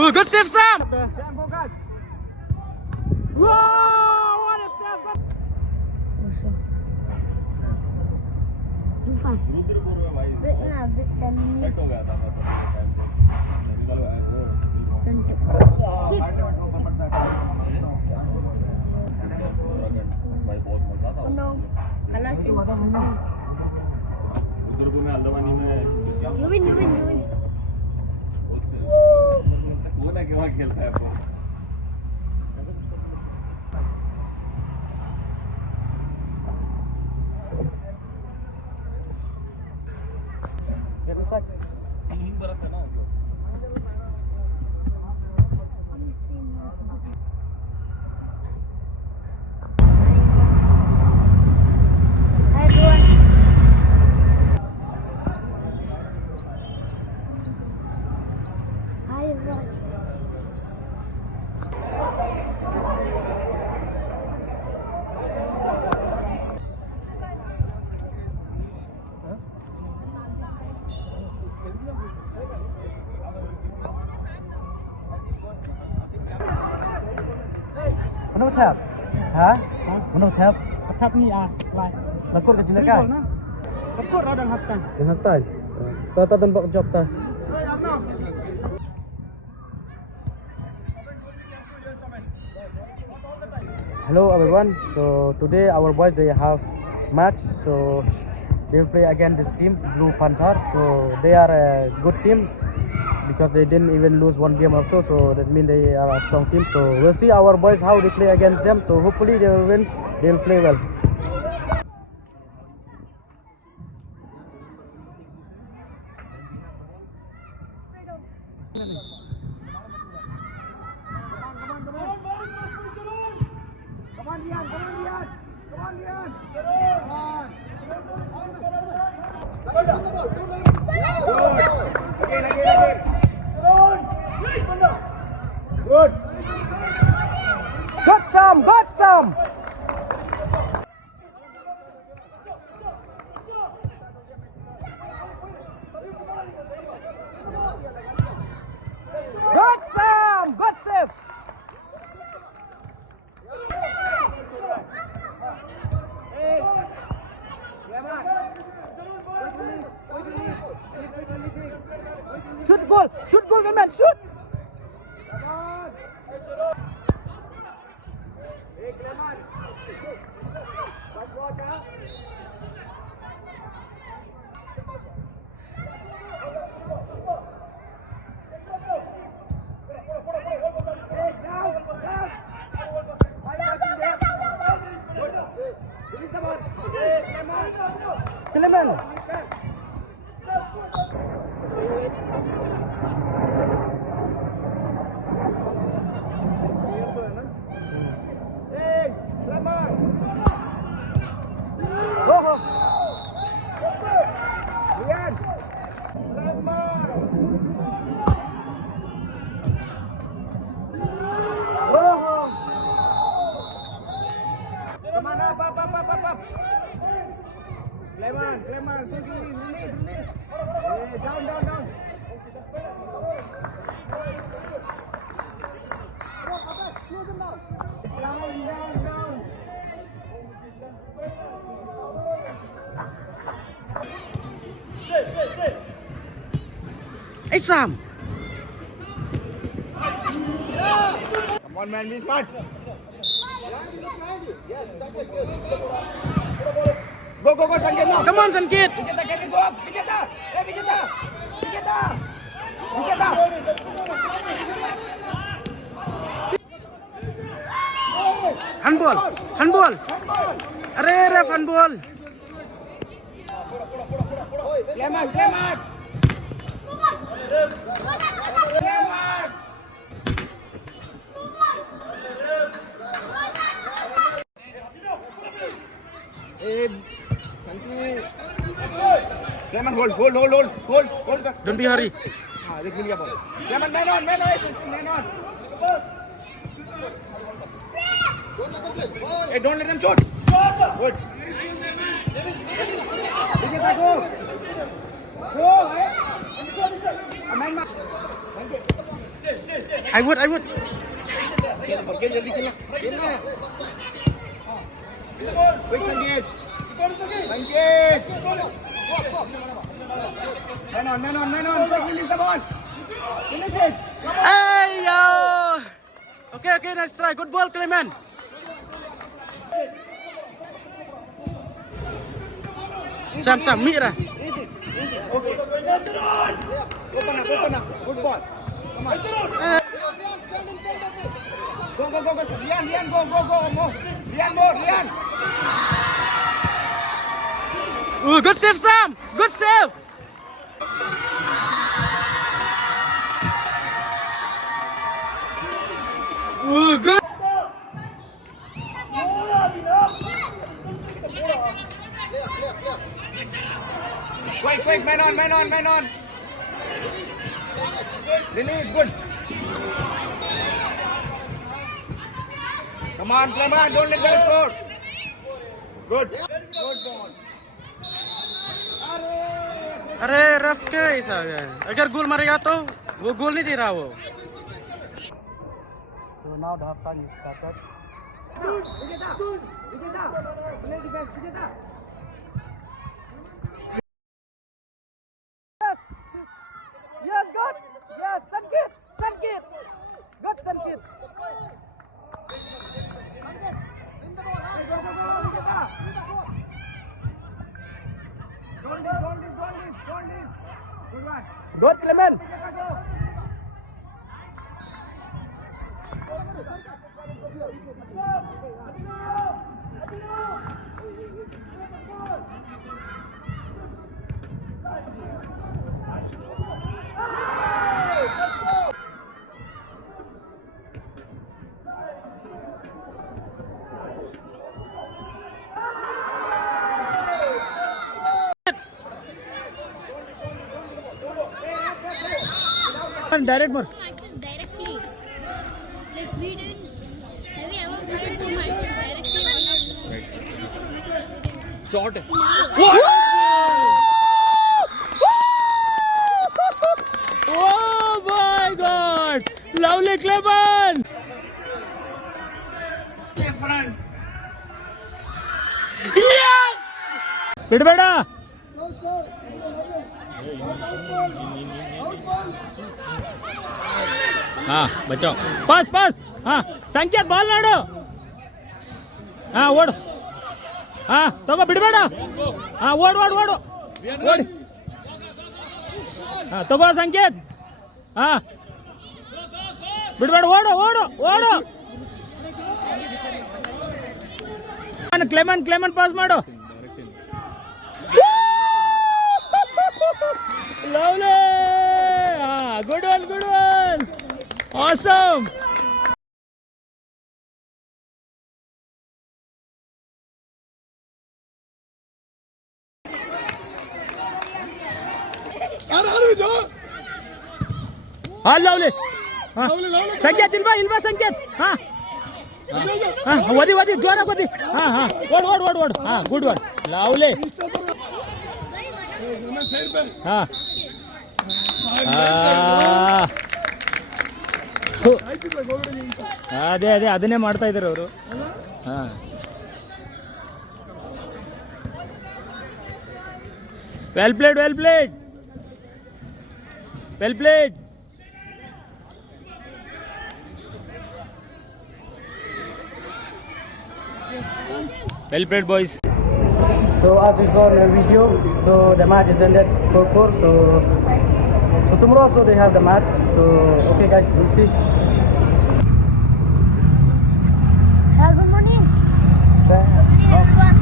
Good save, Sam. Sam, focus. Wow, what a save. Too fast. Bit na, bit then no. Kalah sih. You win. Hi everyone. Hi everyone. Mana tap? Hah? Mana tap? Tap ni like. Lakut ke jenaka? Lakut ada half time. Half time. Ta tempat job ta. Hello everyone. So today our boys they have match. So they will play again this team Blue Panther. So they are a good team because they didn't even lose one game also. So that means they are a strong team. So we'll see our boys how they play against them. So hopefully they will win. They will play well. Good. Good Sam. Good Sam. Good Sam. Good save. Shoot goal, man, shoot. Clement. Clement, release. Down. Down. Hey Sam. Come on, man, be smart. Go, Sanket now. Come on, Sankit. Vijeta, get it, go up. Vijeta. Handball. Arey, handball. Clement. Clement, hold. Don't be hurry. Clement, man on. Hey, don't let them shoot. Good. Go. Man. I would. खेल जल्दी खेलना quick Sanjit man on quick release the ball finish it Hey yo. Okay, nice try. Good ball, Clement. Sam, Mira. easy okay open up good ball come on go Rian go more Rian Ooh, good save, Sam. Good save. Ooh, good. quick man on release good come on Clement don't let them score good ball अरे rough क्या है ऐसा यार अगर गोल मारेगा तो वो गोल नहीं दे रहा वो So now the half time is started. Yes, good. Yes, Sankit. Good, Sankit. Good, Clement. Direct more. Matches directly. Like we did. Have you ever played two matches directly? Short. Oh my God! Lovely Clement. Yes! Bit better. हाँ बचाओ पास हाँ संकेत ball नाडो हाँ odd हाँ तगो बिडಬೇಡ हाँ odd हाँ तगೋ संकेत हाँ ಬಿಡಬೇಡ ಓಡು ಕ್ಲೆಮೆಂಟ್ ಪಾಸ್ ಮಾಡು ಲವ್ಲಿ ಗುಡ್ ಒನ್ Awesome! हाँ lovely. संकेत इल्बा संकेत हाँ वदी जोरा वदी हाँ ओड हाँ गुड वन lovely. हाँ ಅದೇ ಅದನ್ನೇ ಮಾಡ್ತಾ ಇದ್ದಾರೆ ಅವರು ಹಾಂ well played boys. So as you saw in the video, so the match is ended 4-4. So tomorrow also they have the match. So okay guys, we'll see. Good morning. Good morning everyone.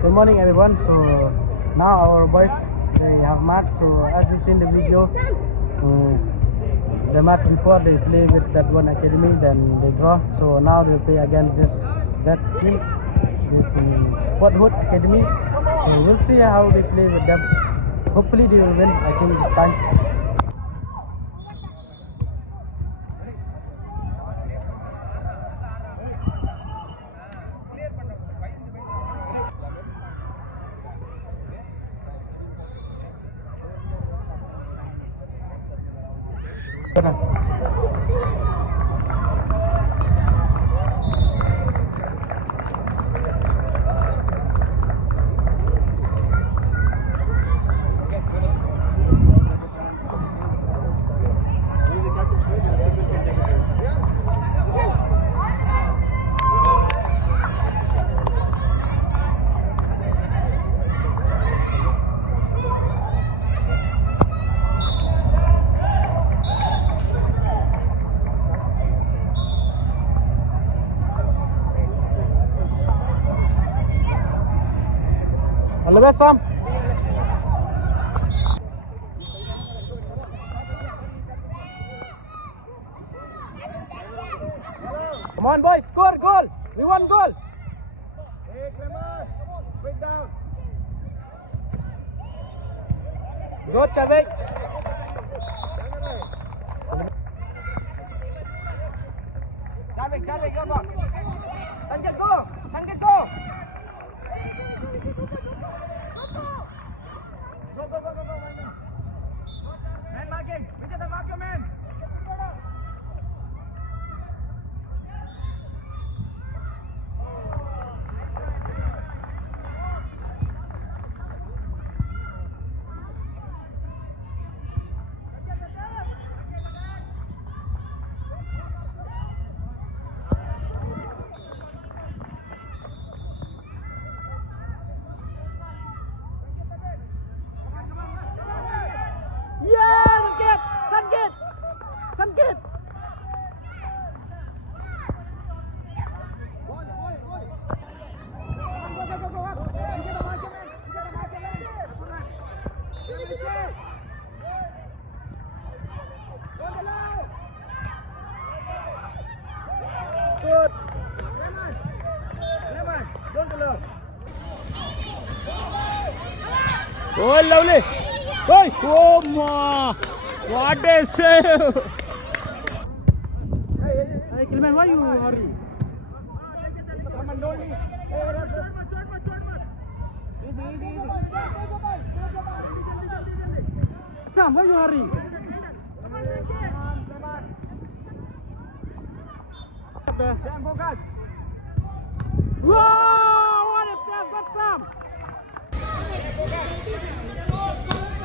Good morning everyone. So now our boys they have match. So as you see in the video, the match before they play with that one academy, then they draw. So now they play against that team, this Sporthood Academy. So we'll see how they play with them. Hopefully they will win. I think this time. All the best, Sam. Come on, boys, score goal. We want goal. Hey, Clement, quick down. Good, Chavik. Charlie, go back. Sanjay, go. Sanjay, go. Go. Man marking. Which is the mark your man? Sanket. Good. Oh, lovely. Oh, ma. What a save. Hey, Kilman, why you hurry? Sam, why you hurry? Sam, focus. Whoa! What a save! That's Sam!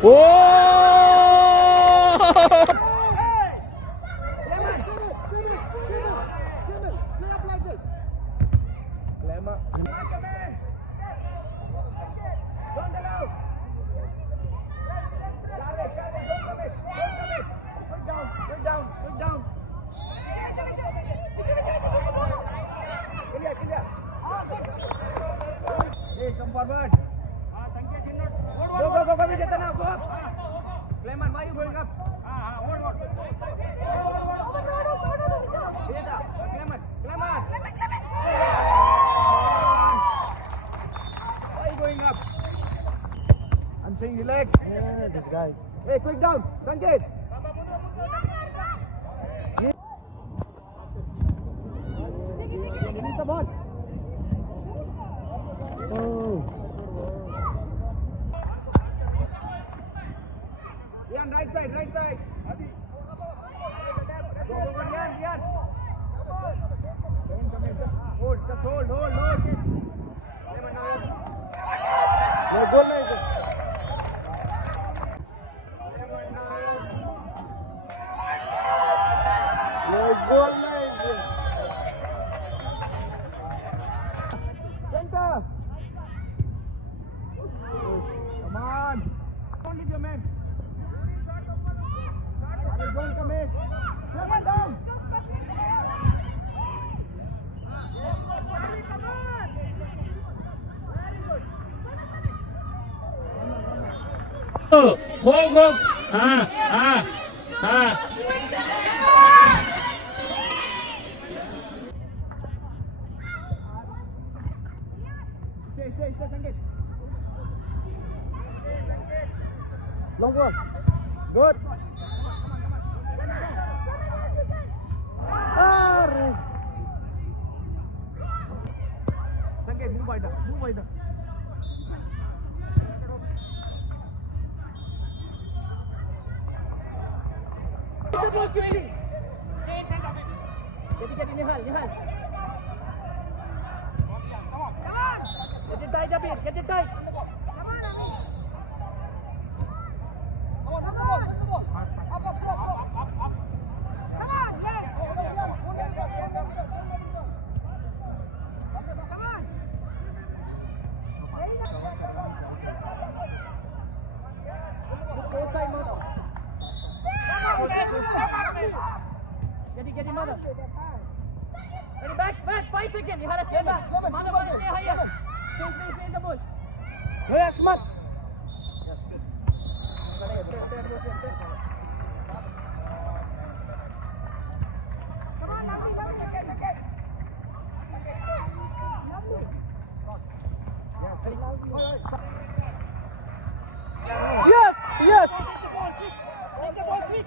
Oh! Hey, come forward. Go, Vijay, now, go up. Clement, why are you going up? Clement. Why are you going up? I'm saying relax. Yeah, this guy. Hey, quick down. Sanjay. Release the ball. Oh. Yan, right side. Go, Yan. Don't come in. Hold. No goal, man. No goal, man. Center. Come on. Don't leave your man. Don't come in. Clement down. Go. Jadi Nihal. Get it tight, Jabir. Get it tight. Jadi mana? Ready, back, 5 seconds. You have to stay back. Mana, stay higher. Face the ball. Yeah, smart. Yes. Take the ball quick.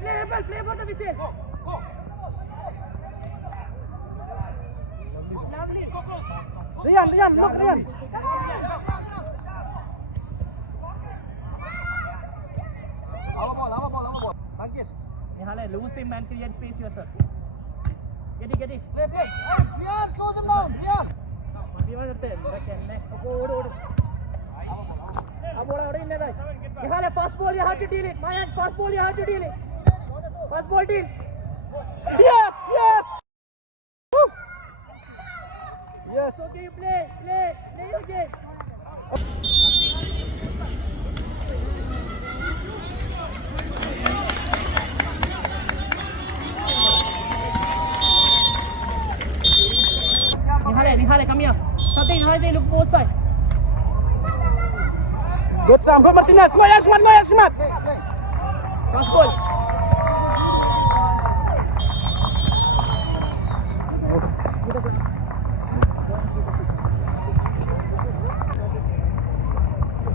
Play for the whistle. Rian, look Rian. Lava ball. Bangkit. Nihal, lose him and create space yourself. Get it. Play. Rian, close him down. Rian. Nihal, fast ball, you have to deal it. My hands, fast ball, you have to deal it. Fast ball deal. Yes. Woo. Yes. Okay, you play your game. Nihal, come here. Something, look both sides. Good Sam, good Martinez. Go smart. Fast ball.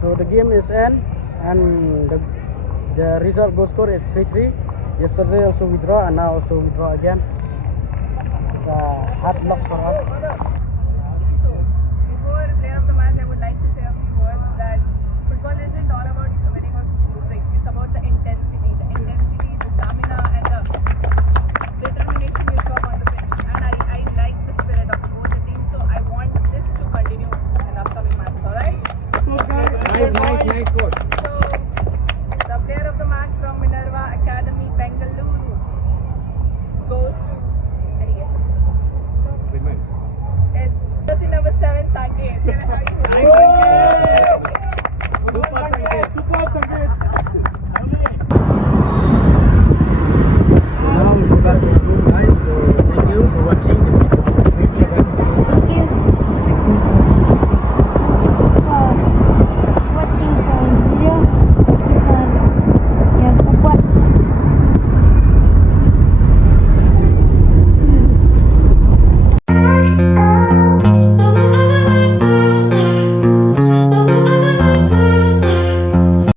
So the game is end and the result goal score is 3-3. Yesterday also we draw and now also we draw again. It's a hard luck for us.